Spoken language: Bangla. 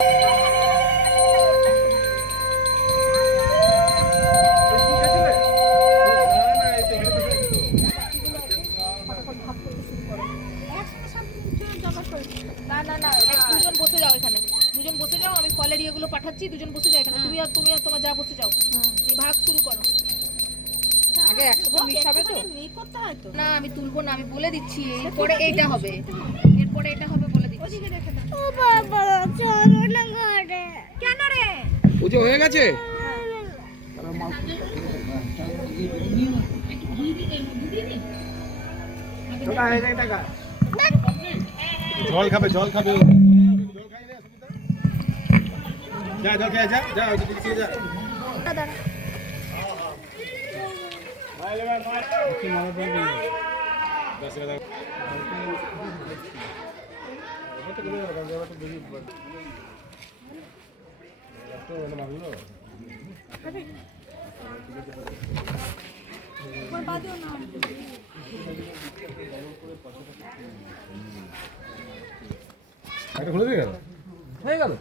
না না না, দুজন বসে যাও এখানে, দুজন বসে যাও, আমি ফলের ইয়েগুলো পাঠাচ্ছি, দুজন বসে যাও এখানে। তুমি আর তোমার যা বসে যাও, এই ভাগ শুরু করো। আগে একসাথে মিশাবে তো, করতে হয় তো। না আমি তুলবো না, আমি বলে দিচ্ছি। এরপরে এইটা হবে, এরপরে এটা হবে বলে দিচ্ছি। ও বাবা চলো না ঘরে। কেন রে? পুজো হয়ে গেছে? জল খাবে, জল খাবে। যা জল খেয়ে যা, যা ওদিকে যা। দাঁড়া খুলে দিয়ে গেল, হয়ে গেল।